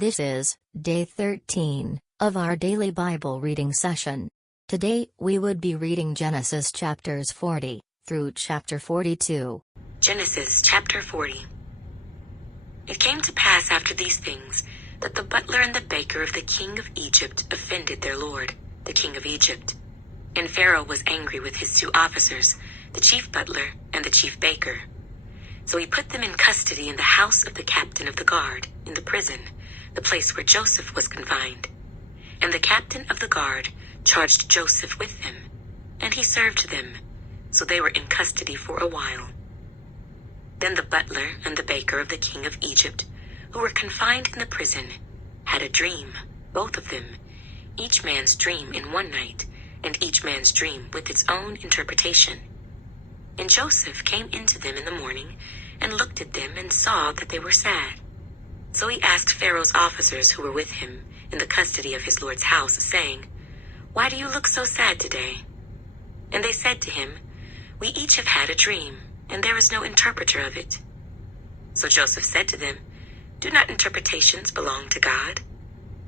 This is day 13 of our daily Bible reading session. Today we would be reading Genesis chapters 40 through chapter 42. Genesis chapter 40. It came to pass after these things that the butler and the baker of the king of Egypt offended their lord, the king of Egypt. And Pharaoh was angry with his two officers, the chief butler and the chief baker. So he put them in custody in the house of the captain of the guard, in the prison, the place where Joseph was confined. And the captain of the guard charged Joseph with them, and he served them, so they were in custody for a while. Then the butler and the baker of the king of Egypt, who were confined in the prison, had a dream, both of them, each man's dream in one night, and each man's dream with its own interpretation. And Joseph came into them in the morning, and looked at them, and saw that they were sad. So he asked Pharaoh's officers who were with him in the custody of his lord's house, saying, "Why do you look so sad today?" And they said to him, "We each have had a dream, and there is no interpreter of it." So Joseph said to them, "Do not interpretations belong to God?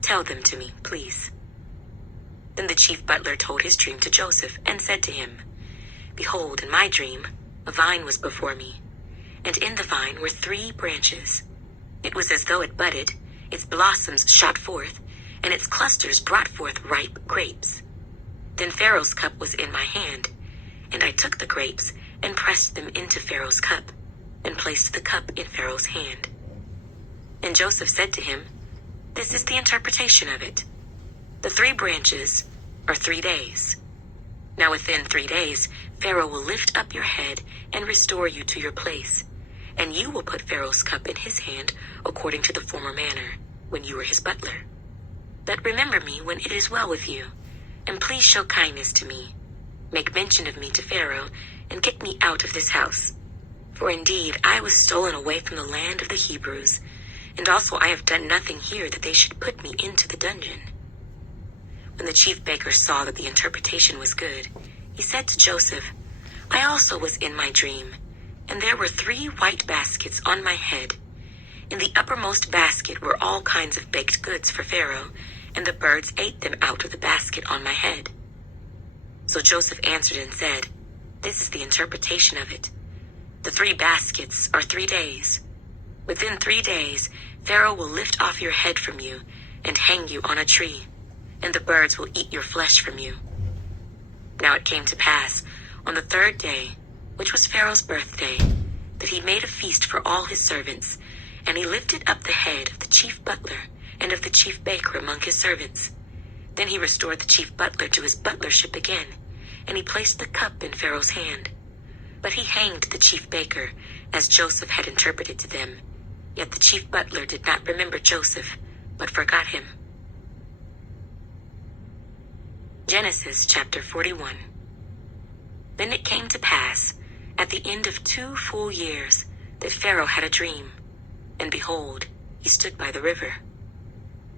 Tell them to me, please." Then the chief butler told his dream to Joseph, and said to him, "Behold, in my dream, a vine was before me, and in the vine were 3 branches. It was as though it budded, its blossoms shot forth, and its clusters brought forth ripe grapes. Then Pharaoh's cup was in my hand, and I took the grapes and pressed them into Pharaoh's cup, and placed the cup in Pharaoh's hand." And Joseph said to him, "This is the interpretation of it. The 3 branches are 3 days. Now within 3 days, Pharaoh will lift up your head and restore you to your place, and you will put Pharaoh's cup in his hand according to the former manner, when you were his butler. But remember me when it is well with you, and please show kindness to me. Make mention of me to Pharaoh, and get me out of this house. For indeed I was stolen away from the land of the Hebrews, and also I have done nothing here that they should put me into the dungeon." When the chief baker saw that the interpretation was good, he said to Joseph, "I also was in my dream, and there were 3 white baskets on my head. In the uppermost basket were all kinds of baked goods for Pharaoh, and the birds ate them out of the basket on my head." So Joseph answered and said, "This is the interpretation of it. The 3 baskets are 3 days. Within 3 days, Pharaoh will lift off your head from you and hang you on a tree, and the birds will eat your flesh from you." Now it came to pass, on the 3rd day, which was Pharaoh's birthday, that he made a feast for all his servants, and he lifted up the head of the chief butler and of the chief baker among his servants. Then he restored the chief butler to his butlership again, and he placed the cup in Pharaoh's hand. But he hanged the chief baker, as Joseph had interpreted to them. Yet the chief butler did not remember Joseph, but forgot him. Genesis chapter 41. Then it came to pass, at the end of 2 full years, that Pharaoh had a dream, and behold, he stood by the river.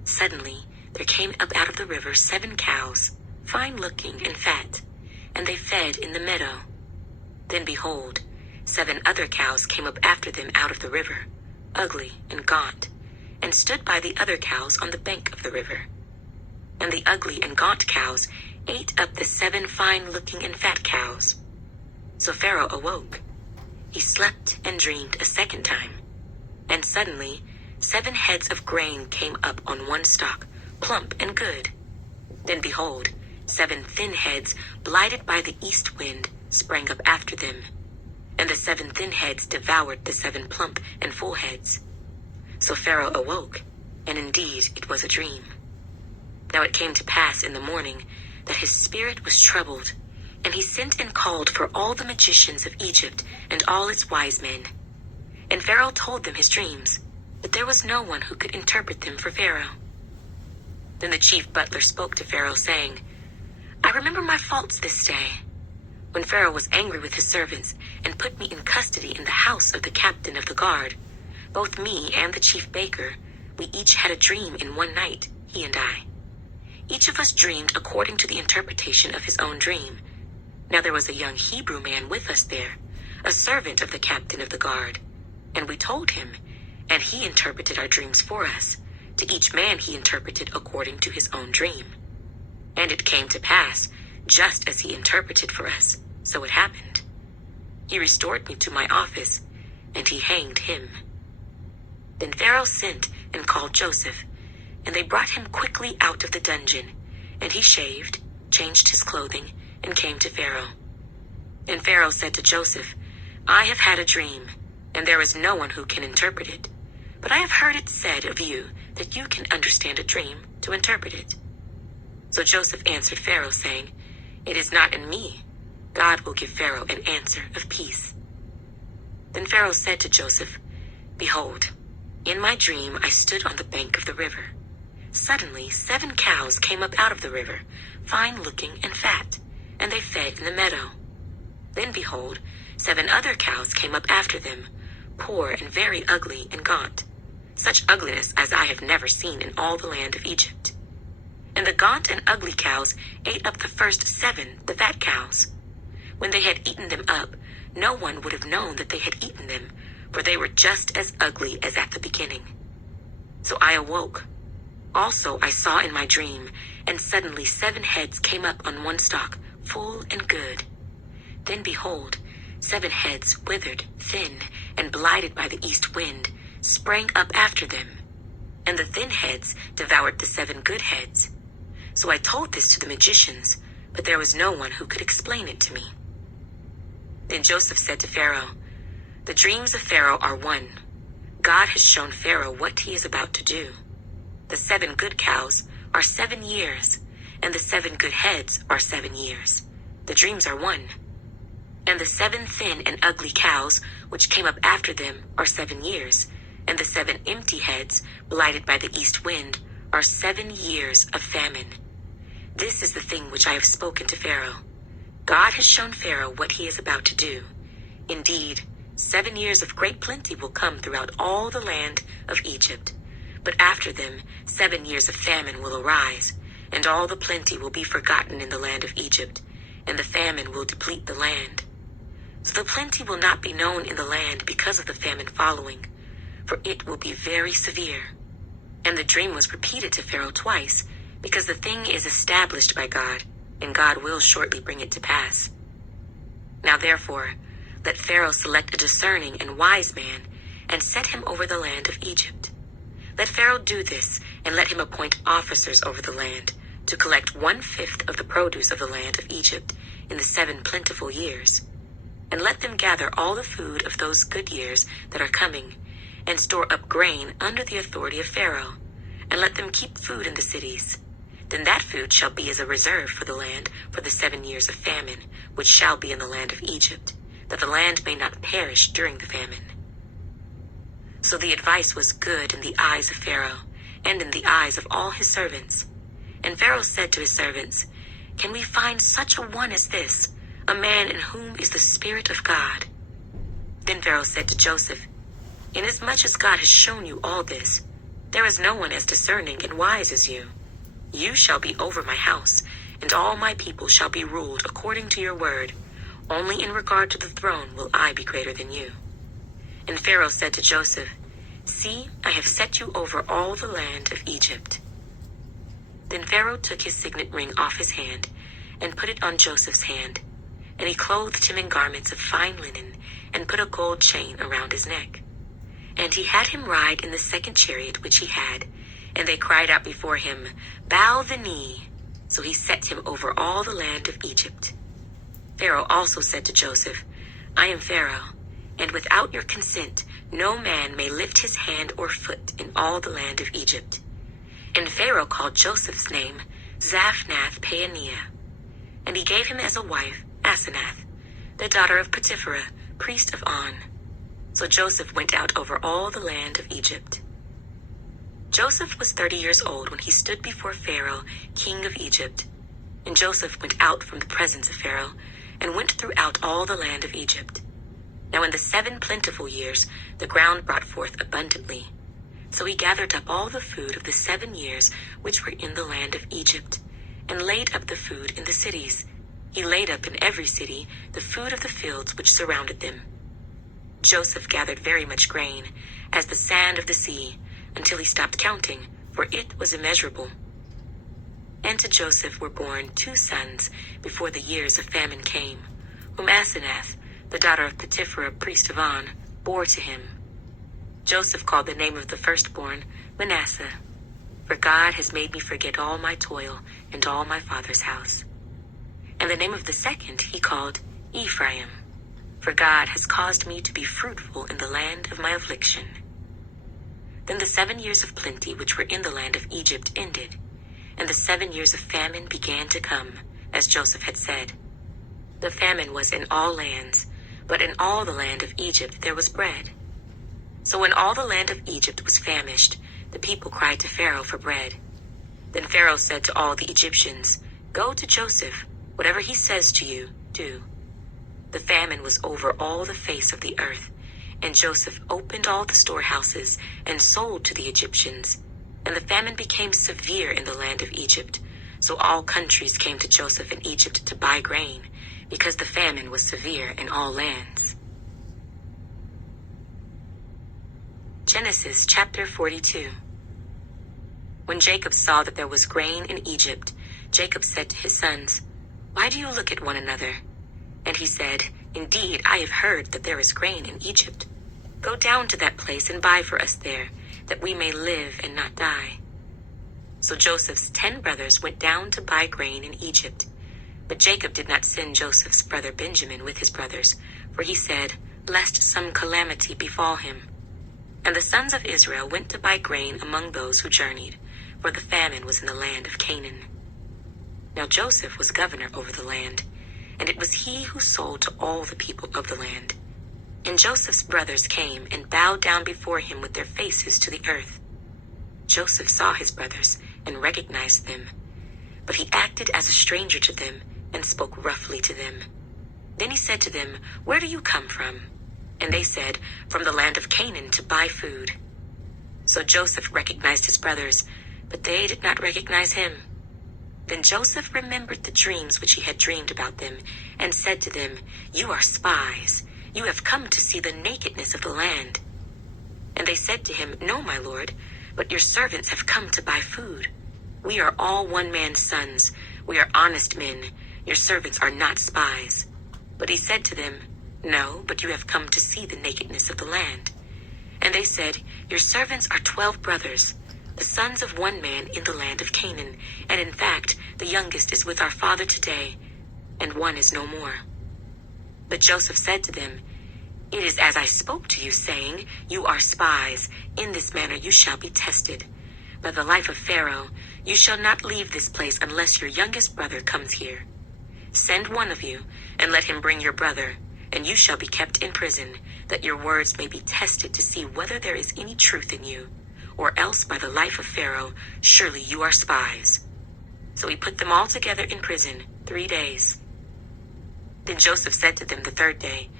Suddenly there came up out of the river 7 cows, fine-looking and fat, and they fed in the meadow. Then behold, 7 other cows came up after them out of the river, ugly and gaunt, and stood by the other cows on the bank of the river. And the ugly and gaunt cows ate up the 7 fine-looking and fat cows. So Pharaoh awoke. He slept and dreamed a second time. And suddenly 7 heads of grain came up on one stalk, plump and good. Then behold, 7 thin heads, blighted by the east wind, sprang up after them. And the 7 thin heads devoured the 7 plump and full heads. So Pharaoh awoke, and indeed it was a dream. Now it came to pass in the morning that his spirit was troubled, and he sent and called for all the magicians of Egypt and all its wise men. And Pharaoh told them his dreams, but there was no one who could interpret them for Pharaoh. Then the chief butler spoke to Pharaoh, saying, "I remember my faults this day. When Pharaoh was angry with his servants and put me in custody in the house of the captain of the guard, both me and the chief baker, we each had a dream in one night, he and I. Each of us dreamed according to the interpretation of his own dream. Now there was a young Hebrew man with us there, a servant of the captain of the guard, and we told him, and he interpreted our dreams for us, To each man he interpreted according to his own dream. And it came to pass, just as he interpreted for us, so it happened. He restored me to my office, and he hanged him. Then Pharaoh sent and called Joseph, and they brought him quickly out of the dungeon, and he shaved, changed his clothing, and came to Pharaoh. And Pharaoh said to Joseph, I have had a dream, and there is no one who can interpret it. But I have heard it said of you that you can understand a dream to interpret it. So Joseph answered Pharaoh, saying, It is not in me. God will give Pharaoh an answer of peace. Then Pharaoh said to Joseph, Behold, in my dream I stood on the bank of the river. Suddenly 7 cows came up out of the river, fine-looking and fat, and they fed in the meadow. Then behold, 7 other cows came up after them, poor and very ugly and gaunt, such ugliness as I have never seen in all the land of Egypt. And the gaunt and ugly cows ate up the first 7, the fat cows. When they had eaten them up, no one would have known that they had eaten them, for they were just as ugly as at the beginning. So I awoke. Also I saw in my dream, and suddenly 7 heads came up on one stalk, full and good. Then behold, 7 heads, withered, thin, and blighted by the east wind, sprang up after them. And the thin heads devoured the 7 good heads. So I told this to the magicians, but there was no one who could explain it to me. Then Joseph said to Pharaoh, The dreams of Pharaoh are one. God has shown Pharaoh what he is about to do. The 7 good cows are 7 years, and the 7 good heads are 7 years. The dreams are one. And the 7 thin and ugly cows, which came up after them, are 7 years, and the 7 empty heads, blighted by the east wind, are 7 years of famine. This is the thing which I have spoken to Pharaoh. God has shown Pharaoh what he is about to do. Indeed, 7 years of great plenty will come throughout all the land of Egypt. But after them 7 years of famine will arise, and all the plenty will be forgotten in the land of Egypt, and the famine will deplete the land. So the plenty will not be known in the land because of the famine following, for it will be very severe. And the dream was repeated to Pharaoh twice, because the thing is established by God, and God will shortly bring it to pass. Now therefore, let Pharaoh select a discerning and wise man, and set him over the land of Egypt. Let Pharaoh do this, and let him appoint officers over the land, to collect 1/5 of the produce of the land of Egypt in the 7 plentiful years. And let them gather all the food of those good years that are coming, and store up grain under the authority of Pharaoh, and let them keep food in the cities. Then that food shall be as a reserve for the land for the 7 years of famine, which shall be in the land of Egypt, that the land may not perish during the famine. So the advice was good in the eyes of Pharaoh, and in the eyes of all his servants. And Pharaoh said to his servants, Can we find such a one as this, a man in whom is the Spirit of God? Then Pharaoh said to Joseph, Inasmuch as God has shown you all this, there is no one as discerning and wise as you. You shall be over my house, and all my people shall be ruled according to your word. Only in regard to the throne will I be greater than you. And Pharaoh said to Joseph, See, I have set you over all the land of Egypt. Then Pharaoh took his signet ring off his hand, and put it on Joseph's hand. And he clothed him in garments of fine linen, and put a gold chain around his neck. And he had him ride in the 2nd chariot which he had, and they cried out before him, Bow the knee. So he set him over all the land of Egypt. Pharaoh also said to Joseph, I am Pharaoh, and without your consent no man may lift his hand or foot in all the land of Egypt. And Pharaoh called Joseph's name Zaphnath-Paaneah, and he gave him as a wife Asenath, the daughter of Potipherah, priest of On. So Joseph went out over all the land of Egypt. Joseph was 30 years old when he stood before Pharaoh, king of Egypt. And Joseph went out from the presence of Pharaoh, and went throughout all the land of Egypt. Now in the 7 plentiful years the ground brought forth abundantly. So he gathered up all the food of the 7 years which were in the land of Egypt, and laid up the food in the cities. He laid up in every city the food of the fields which surrounded them. Joseph gathered very much grain, as the sand of the sea, until he stopped counting, for it was immeasurable. And to Joseph were born 2 sons before the years of famine came, whom Asenath, the daughter of Potipherah, priest of On, bore to him. Joseph called the name of the firstborn Manasseh, for God has made me forget all my toil and all my father's house. And the name of the second he called Ephraim, for God has caused me to be fruitful in the land of my affliction. Then the 7 years of plenty which were in the land of Egypt ended, and the 7 years of famine began to come, as Joseph had said. The famine was in all lands, but in all the land of Egypt there was bread. So when all the land of Egypt was famished, the people cried to Pharaoh for bread. Then Pharaoh said to all the Egyptians, "Go to Joseph, whatever he says to you, do." The famine was over all the face of the earth, and Joseph opened all the storehouses and sold to the Egyptians. And the famine became severe in the land of Egypt, so all countries came to Joseph in Egypt to buy grain, because the famine was severe in all lands. Genesis chapter 42. When Jacob saw that there was grain in Egypt, Jacob said to his sons, "Why do you look at one another?" And he said, "Indeed, I have heard that there is grain in Egypt. Go down to that place and buy for us there, that we may live and not die." So Joseph's 10 brothers went down to buy grain in Egypt. But Jacob did not send Joseph's brother Benjamin with his brothers, for he said, "Lest some calamity befall him." And the sons of Israel went to buy grain among those who journeyed, for the famine was in the land of Canaan. Now Joseph was governor over the land, and it was he who sold to all the people of the land. And Joseph's brothers came and bowed down before him with their faces to the earth. Joseph saw his brothers and recognized them, but he acted as a stranger to them and spoke roughly to them. Then he said to them, "Where do you come from?" And they said, "From the land of Canaan to buy food." So Joseph recognized his brothers, but they did not recognize him. Then Joseph remembered the dreams which he had dreamed about them, and said to them, "You are spies. You have come to see the nakedness of the land." And they said to him, "No, my lord, but your servants have come to buy food. We are all one man's sons. We are honest men. Your servants are not spies." But he said to them, "No, but you have come to see the nakedness of the land." And they said, "Your servants are 12 brothers, the sons of one man in the land of Canaan, and in fact, the youngest is with our father today, and one is no more." But Joseph said to them, "It is as I spoke to you, saying, 'You are spies. In this manner you shall be tested. By the life of Pharaoh, you shall not leave this place unless your youngest brother comes here. Send one of you, and let him bring your brother, and you shall be kept in prison, that your words may be tested to see whether there is any truth in you. Or else by the life of Pharaoh, surely you are spies." So he put them all together in prison 3 days. Then Joseph said to them the 3rd day,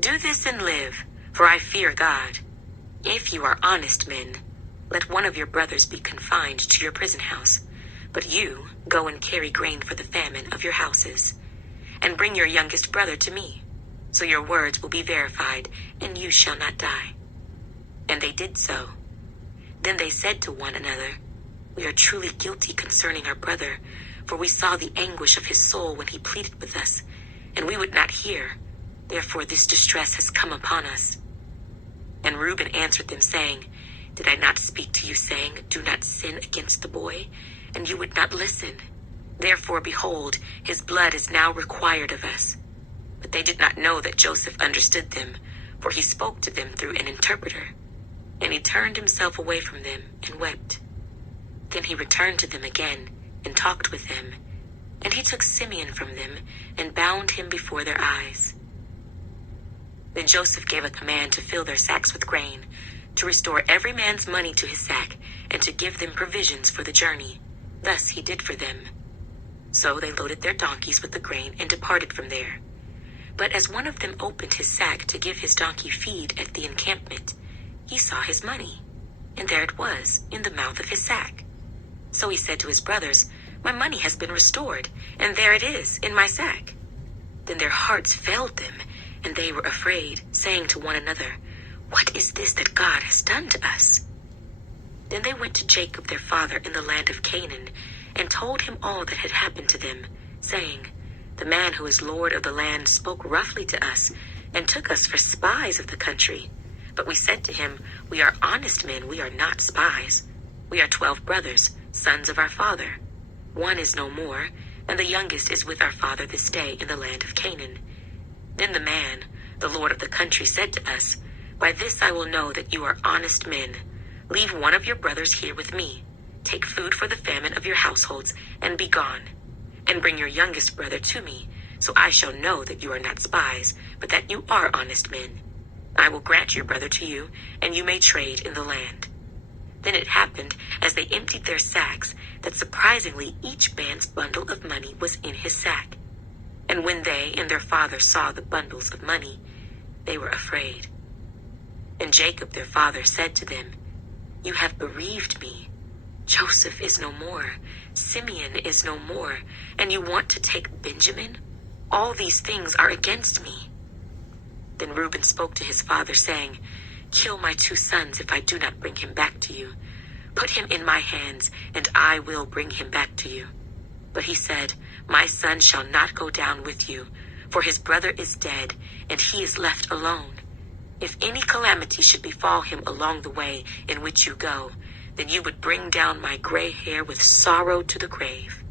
"Do this and live, for I fear God. If you are honest men, let one of your brothers be confined to your prison house, but you go and carry grain for the famine of your houses, and bring your youngest brother to me, so your words will be verified, and you shall not die." And they did so. Then they said to one another, "We are truly guilty concerning our brother, for we saw the anguish of his soul when he pleaded with us, and we would not hear. Therefore this distress has come upon us." And Reuben answered them, saying, "Did I not speak to you, saying, 'Do not sin against the boy'? And you would not listen. Therefore, behold, his blood is now required of us." But they did not know that Joseph understood them, for he spoke to them through an interpreter. And he turned himself away from them and wept. Then he returned to them again and talked with them. And he took Simeon from them and bound him before their eyes. Then Joseph gave a command to fill their sacks with grain, to restore every man's money to his sack, and to give them provisions for the journey. Thus he did for them. So they loaded their donkeys with the grain and departed from there. But as one of them opened his sack to give his donkey feed at the encampment, he saw his money, and there it was in the mouth of his sack. So he said to his brothers, "My money has been restored, and there it is in my sack." Then their hearts failed them, and they were afraid, saying to one another, "What is this that God has done to us?" Then they went to Jacob their father in the land of Canaan, and told him all that had happened to them, saying, "The man who is lord of the land spoke roughly to us, and took us for spies of the country. But we said to him, 'We are honest men, we are not spies. We are 12 brothers, sons of our father. One is no more, and the youngest is with our father this day in the land of Canaan.' Then the man, the lord of the country, said to us, 'By this I will know that you are honest men. Leave one of your brothers here with me. Take food for the famine of your households, and be gone. And bring your youngest brother to me, so I shall know that you are not spies, but that you are honest men. I will grant your brother to you, and you may trade in the land.' Then it happened, as they emptied their sacks, that surprisingly each man's bundle of money was in his sack. And when they and their father saw the bundles of money, they were afraid. And Jacob their father said to them, 'You have bereaved me. Joseph is no more, Simeon is no more, and you want to take Benjamin? All these things are against me.' Then Reuben spoke to his father, saying, 'Kill my 2 sons if I do not bring him back to you. Put him in my hands, and I will bring him back to you.' But he said, 'My son shall not go down with you, for his brother is dead, and he is left alone. If any calamity should befall him along the way in which you go, then you would bring down my gray hair with sorrow to the grave.'